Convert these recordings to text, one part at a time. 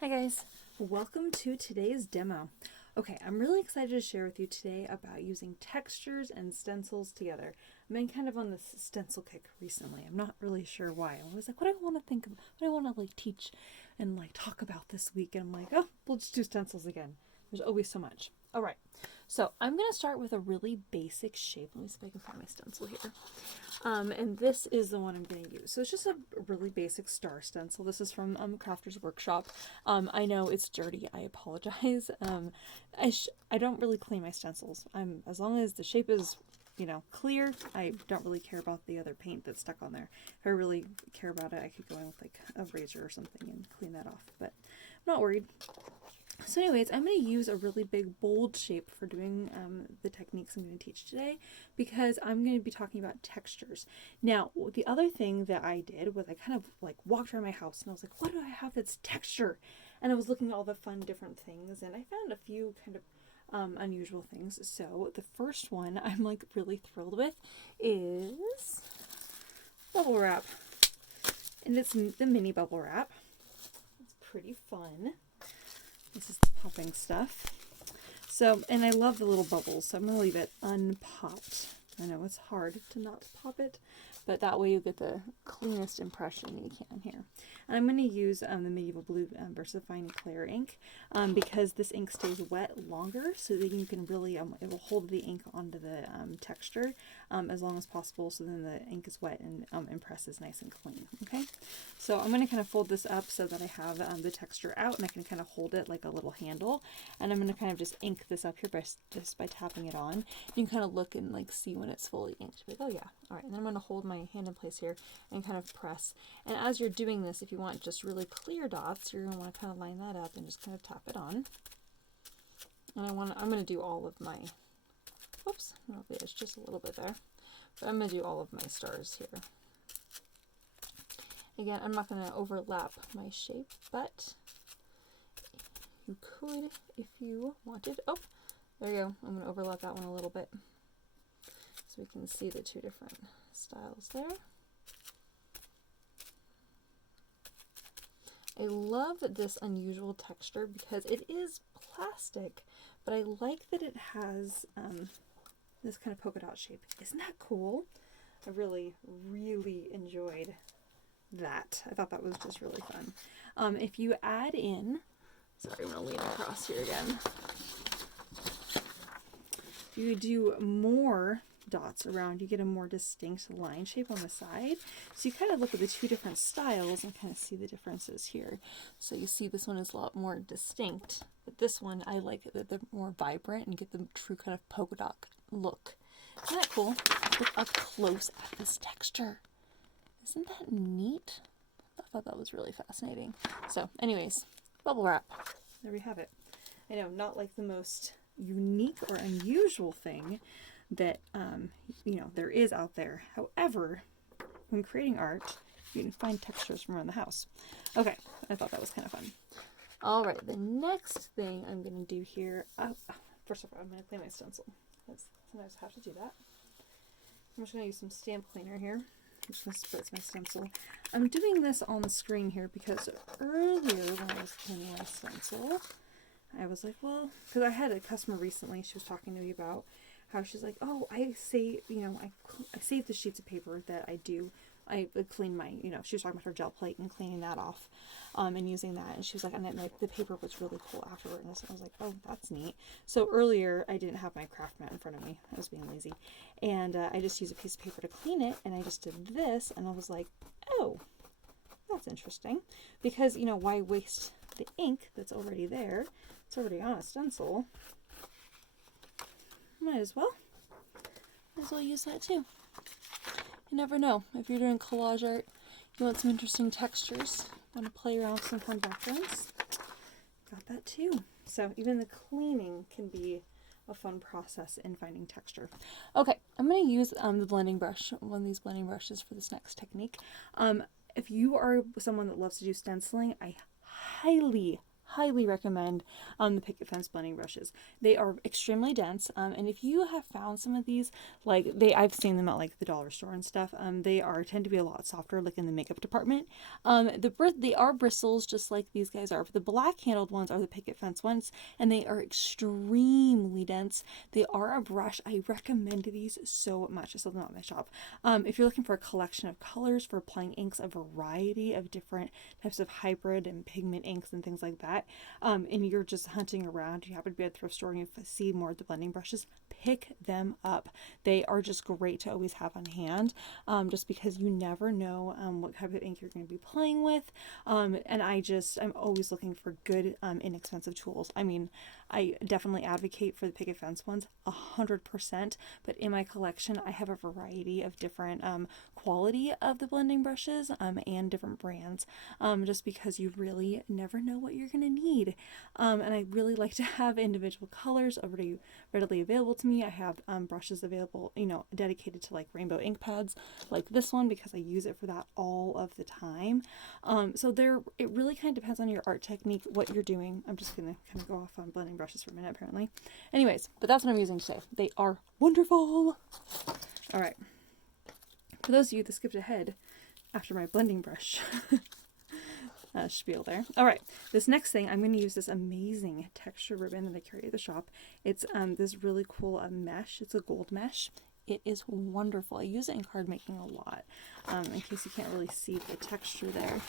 Hi guys, welcome to today's demo. Okay, I'm really excited to share with you today about using textures and stencils together. I've been kind of on this stencil kick recently. I'm not really sure why. I was like, what do I want to think of? What do I want to teach and talk about this week? And I'm like, oh, we'll just do stencils again. There's always so much. All right, so I'm going to start with a really basic shape. Let me see if I can find my stencil here. And this is the one I'm going to use. So it's just a really basic star stencil. This is from Crafter's Workshop. I know it's dirty. I apologize. I don't really clean my stencils. As long as the shape is clear, I don't really care about the other paint that's stuck on there. If I really care about it, I could go in with a razor or something and clean that off. But I'm not worried. So anyways, I'm going to use a really big bold shape for doing the techniques I'm going to teach today because I'm going to be talking about textures. Now, the other thing that I did was I kind of walked around my house and I was like, what do I have that's texture? And I was looking at all the fun different things and I found a few kind of unusual things. So the first one I'm really thrilled with is bubble wrap. And it's the mini bubble wrap. It's pretty fun. This is the popping stuff. So, and I love the little bubbles, so I'm going to leave it unpopped. I know it's hard to not pop it, but that way you get the cleanest impression you can here. And I'm going to use the Medieval Blue VersaFine Clear ink because this ink stays wet longer, so that you can really, it will hold the ink onto the texture as long as possible, so then the ink is wet and impresses nice and clean. Okay, so I'm going to kind of fold this up so that I have the texture out and I can kind of hold it like a little handle, and I'm going to kind of just ink this up here just by tapping it on. You can kind of look and see when it's fully inked. Like, oh yeah, all right. And then I'm going to hold my hand in place here and kind of press. And as you're doing this, if you want just really clear dots, you're going to want to kind of line that up and just kind of tap it on. And I'm going to do all of my, whoops, no, it's just a little bit there. But I'm going to do all of my stars here. Again, I'm not going to overlap my shape, but you could if you wanted. Oh, there you go. I'm going to overlap that one a little bit so we can see the two different styles there. I love this unusual texture because it is plastic, but I like that it has this kind of polka dot shape. Isn't that cool? I really, really enjoyed that. I thought that was just really fun. If you add in, sorry, I'm going to lean across here again. If you do more dots around, you get a more distinct line shape on the side. So you kind of look at the two different styles and kind of see the differences here. So you see this one is a lot more distinct, but this one I like that they're more vibrant and get the true kind of polka dot look. Isn't that cool? Look up close at this texture. Isn't that neat? I thought that was really fascinating. So anyways, bubble wrap. There we have it. I know, not like the most unique or unusual thing that there is out there. However, when creating art, you can find textures from around the house. Okay, I thought that was kind of fun. All right, the next thing I'm going to do here, first of all, I'm going to clean my stencil. Sometimes I have to do that. I'm just going to use some stamp cleaner here. I'm just going to spritz my stencil. I'm doing this on the screen here because earlier when I was cleaning my stencil, I was like, well, because I had a customer recently, she was talking to me about how she's like, oh, I save the sheets of paper that I do. I clean my, she was talking about her gel plate and cleaning that off and using that. And she was like, and then the paper was really cool afterward. And I was like, oh, that's neat. So earlier I didn't have my craft mat in front of me. I was being lazy. And I just used a piece of paper to clean it. And I just did this. And I was like, oh, that's interesting. Because, why waste the ink that's already there? It's already on a stencil. Might as well use that too. You never know. If you're doing collage art, you want some interesting textures, want to play around with some fun backgrounds, got that too. So even the cleaning can be a fun process in finding texture. Okay, I'm going to use the blending brush, one of these blending brushes for this next technique. If you are someone that loves to do stenciling, I highly highly recommend the picket fence blending brushes. They are extremely dense, and if you have found some of these, like I've seen them at like the dollar store and stuff, they tend to be a lot softer, like in the makeup department. They are bristles just like these guys are, but the black handled ones are the picket fence ones, and they are extremely dense. They are a brush. I recommend these so much. I sold them at my shop. If you're looking for a collection of colors for applying inks, a variety of different types of hybrid and pigment inks and things like that, and you're just hunting around, you happen to be at a thrift store and you see more of the blending brushes, pick them up. They are just great to always have on hand, just because you never know what type of ink you're going to be playing with. And I'm always looking for good, inexpensive tools. I mean, I definitely advocate for the picket fence ones 100%, but in my collection I have a variety of different quality of the blending brushes and different brands, just because you really never know what you're going to need. And I really like to have individual colors already readily available to me. I have brushes available, dedicated to like rainbow ink pads like this one, because I use it for that all of the time. So it really kind of depends on your art technique, what you're doing. I'm just gonna kind of go off on blending brushes for a minute apparently. Anyways, but that's what I'm using today. They are wonderful. All right, for those of you that skipped ahead after my blending brush spiel there. All right, this next thing, I'm going to use this amazing texture ribbon that I carry at the shop. It's this really cool mesh. It's a gold mesh. It is wonderful. I use it in card making a lot. In case you can't really see the texture there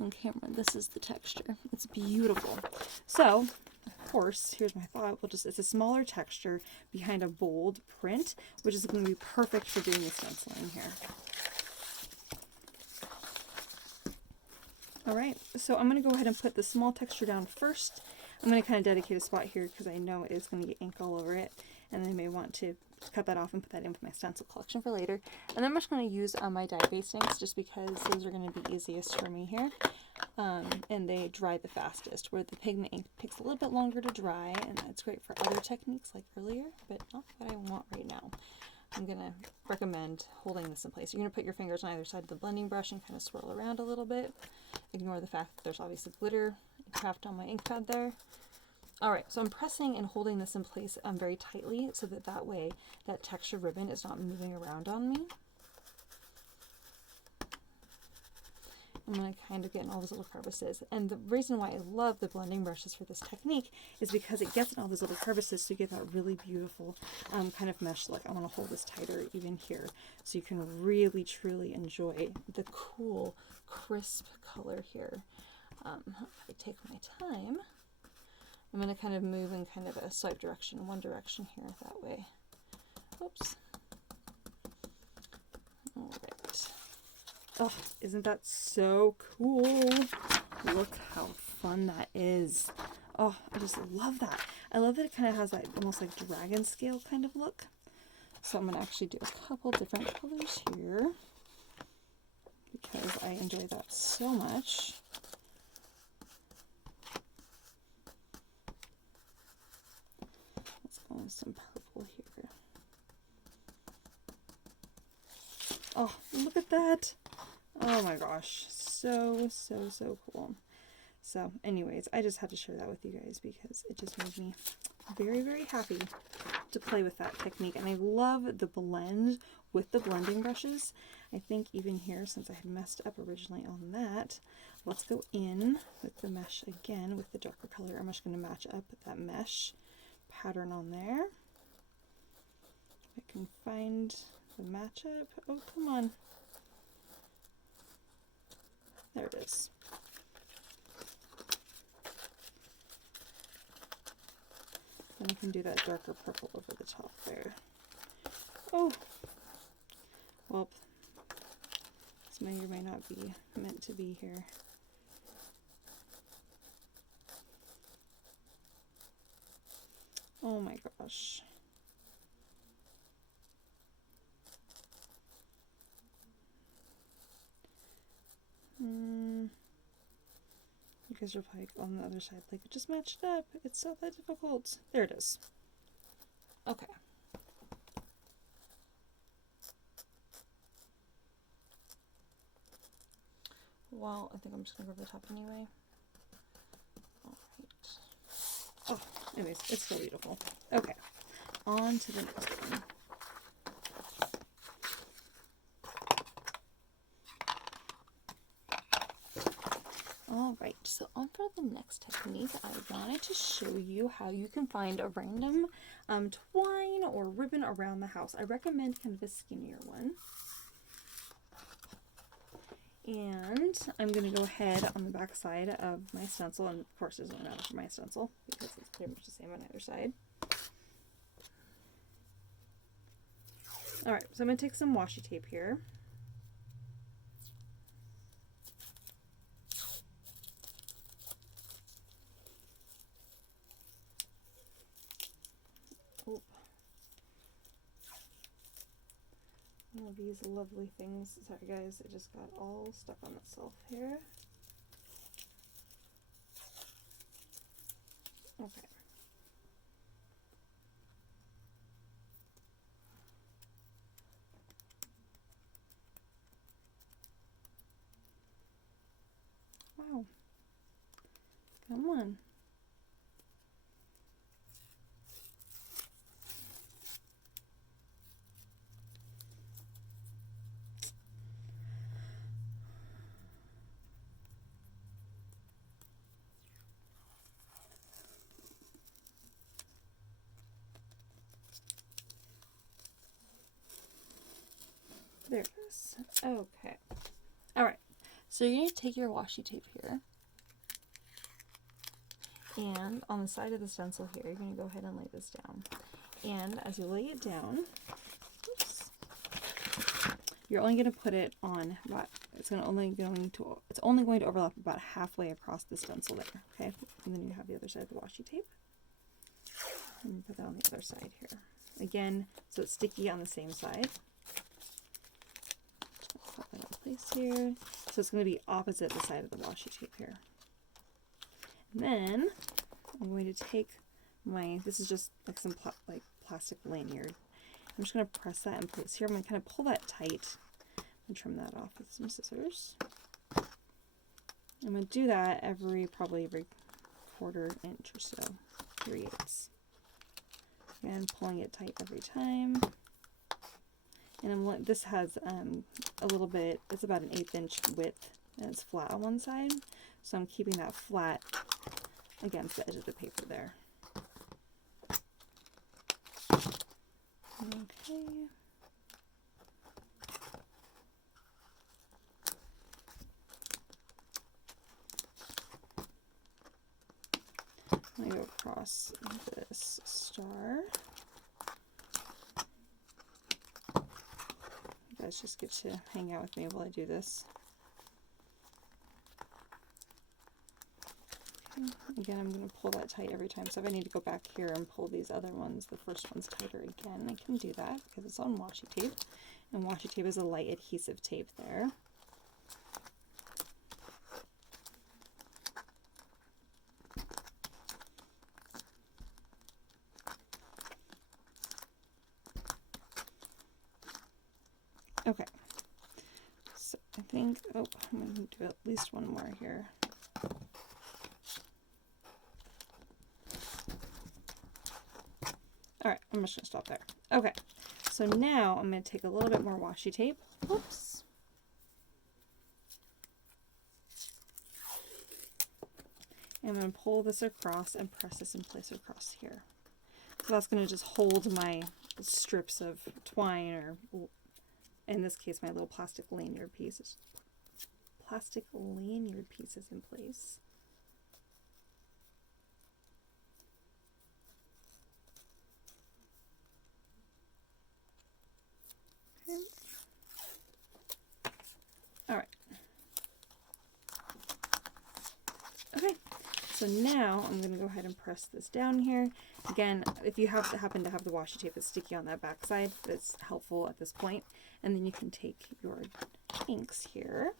on camera, this is the texture. It's beautiful. So, of course, here's my thought. It's a smaller texture behind a bold print, which is going to be perfect for doing the stenciling here. All right, so I'm going to go ahead and put the small texture down first. I'm going to kind of dedicate a spot here because I know it's going to get ink all over it, and I may want to cut that off and put that in with my stencil collection for later. And then I'm just going to use my dye-based inks just because those are going to be easiest for me here. And they dry the fastest, where the pigment ink takes a little bit longer to dry, and that's great for other techniques like earlier, but not what I want right now. I'm going to recommend holding this in place. You're going to put your fingers on either side of the blending brush and kind of swirl around a little bit. Ignore the fact that there's obviously glitter craft on my ink pad there. Alright, so I'm pressing and holding this in place very tightly so that way that texture ribbon is not moving around on me. I'm going to kind of get in all those little crevices. And the reason why I love the blending brushes for this technique is because it gets in all those little crevices, so you get that really beautiful kind of mesh look. I want to hold this tighter even here so you can really truly enjoy the cool, crisp color here. If I take my time, I'm going to kind of move in kind of a swipe direction, one direction here, that way. Oops. All right. Oh, isn't that so cool? Look how fun that is. Oh, I just love that. I love that it kind of has that almost like dragon scale kind of look. So I'm going to actually do a couple different colors here because I enjoy that so much. Let's go with some purple here. Oh, look at that. Oh my gosh, so cool. So anyways, I just had to share that with you guys because it just made me very, very happy to play with that technique. And I love the blend with the blending brushes. I think even here, since I had messed up originally on that, let's go in with the mesh again with the darker color. I'm just going to match up that mesh pattern on there. If I can find the matchup. Oh, come on. There it is. Then I can do that darker purple over the top there. Oh, well, this may or may not be meant to be here. Oh my gosh. You guys are probably on the other side, like, it just matched up. It's not that difficult. There it is. Okay. Well, I think I'm just going to go over the top anyway. Oh, anyways, it's still beautiful. Okay, on to the next one. Alright, so on for the next technique, I wanted to show you how you can find a random twine or ribbon around the house. I recommend kind of a skinnier one. And I'm going to go ahead on the back side of my stencil, and of course it doesn't matter for my stencil because it's pretty much the same on either side. Alright, so I'm going to take some washi tape here. Oh. One of these lovely things. Sorry guys, it just got all stuck on itself here. Okay. Wow. Come on. There it is. Okay. Alright. So you're going to take your washi tape here. And on the side of the stencil here, you're going to go ahead and lay this down. And as you lay it down, oops, you're only going to put it on about, it's only going to overlap about halfway across the stencil there, okay? And then you have the other side of the washi tape. And put that on the other side here. Again, so it's sticky on the same side. Put that in place here. So it's going to be opposite the side of the washi tape here. And then I'm going to take this is just like some plastic lanyard. I'm just going to press that in place here. I'm going to kind of pull that tight and trim that off with some scissors. I'm going to do that probably every 1/4 inch or so, 3/8. And pulling it tight every time. And this has a little bit, it's about an 1/8 inch width, and it's flat on one side. So I'm keeping that flat against the edge of the paper there. Okay. I'm going to go across this star. You guys just get to hang out with me while I do this. Again, I'm going to pull that tight every time, so if I need to go back here and pull these other ones, the first one's tighter again, I can do that because it's on washi tape, and washi tape is a light adhesive tape there. Okay, so I think, I'm going to do at least one more here. Alright, I'm just going to stop there. Okay, so now I'm going to take a little bit more washi tape. Whoops. And I'm going to pull this across and press this in place across here. So that's going to just hold my strips of twine, or in this case, my little plastic lanyard pieces. Plastic lanyard pieces in place. Alright. Okay, so now I'm going to go ahead and press this down here. Again, if you happen to have the washi tape that's sticky on that back side, that's helpful at this point. And then you can take your inks here.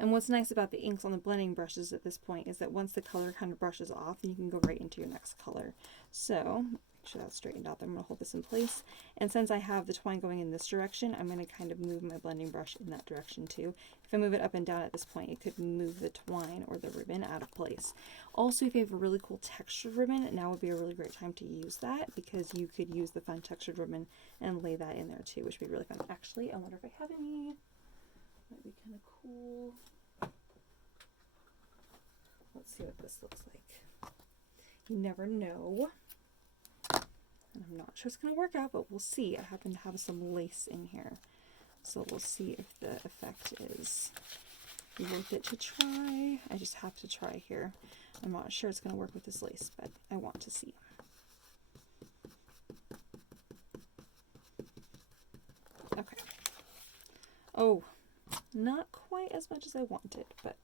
And what's nice about the inks on the blending brushes at this point is that once the color kind of brushes off, you can go right into your next color. So make sure that's straightened out. I'm going to hold this in place. And since I have the twine going in this direction, I'm going to kind of move my blending brush in that direction too. If I move it up and down at this point, it could move the twine or the ribbon out of place. Also, if you have a really cool textured ribbon, now would be a really great time to use that, because you could use the fun textured ribbon and lay that in there too, which would be really fun. Actually, I wonder if I have any. Might be kind of cool. Let's see what this looks like. You never know. And I'm not sure it's going to work out, but we'll see. I happen to have some lace in here, so we'll see if the effect is worth it to try. I just have to try here. I'm not sure it's going to work with this lace, but I want to see. Okay. Oh, not quite as much as I wanted, but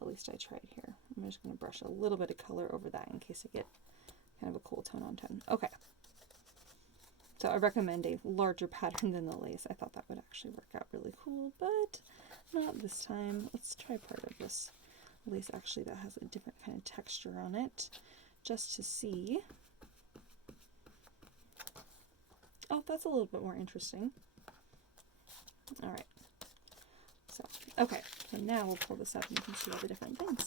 at least I tried here. I'm just going to brush a little bit of color over that in case I get kind of a cool tone on tone. Okay. So I recommend a larger pattern than the lace. I thought that would actually work out really cool, but not this time. Let's try part of this lace actually that has a different kind of texture on it, just to see. Oh, that's a little bit more interesting. All right. So, okay, so now we'll pull this up and you can see all the different things.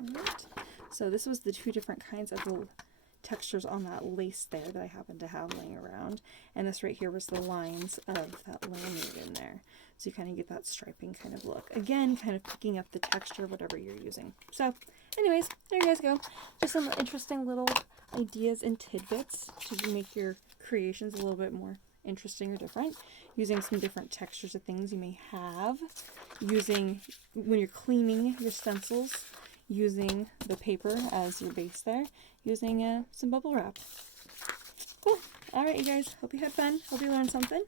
All right. So this was the two different kinds of little textures on that lace there that I happen to have laying around. And this right here was the lines of that laminate in there. So you kind of get that striping kind of look. Again, kind of picking up the texture, whatever you're using. So anyways, there you guys go. Just some interesting little ideas and tidbits to make your creations a little bit more interesting or different, using some different textures of things you may have, using, when you're cleaning your stencils, using the paper as your base there, using some bubble wrap. Cool. Alright, you guys, hope you had fun, hope you learned something.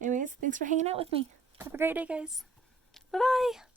Anyways, thanks for hanging out with me. Have a great day, guys. Bye-bye!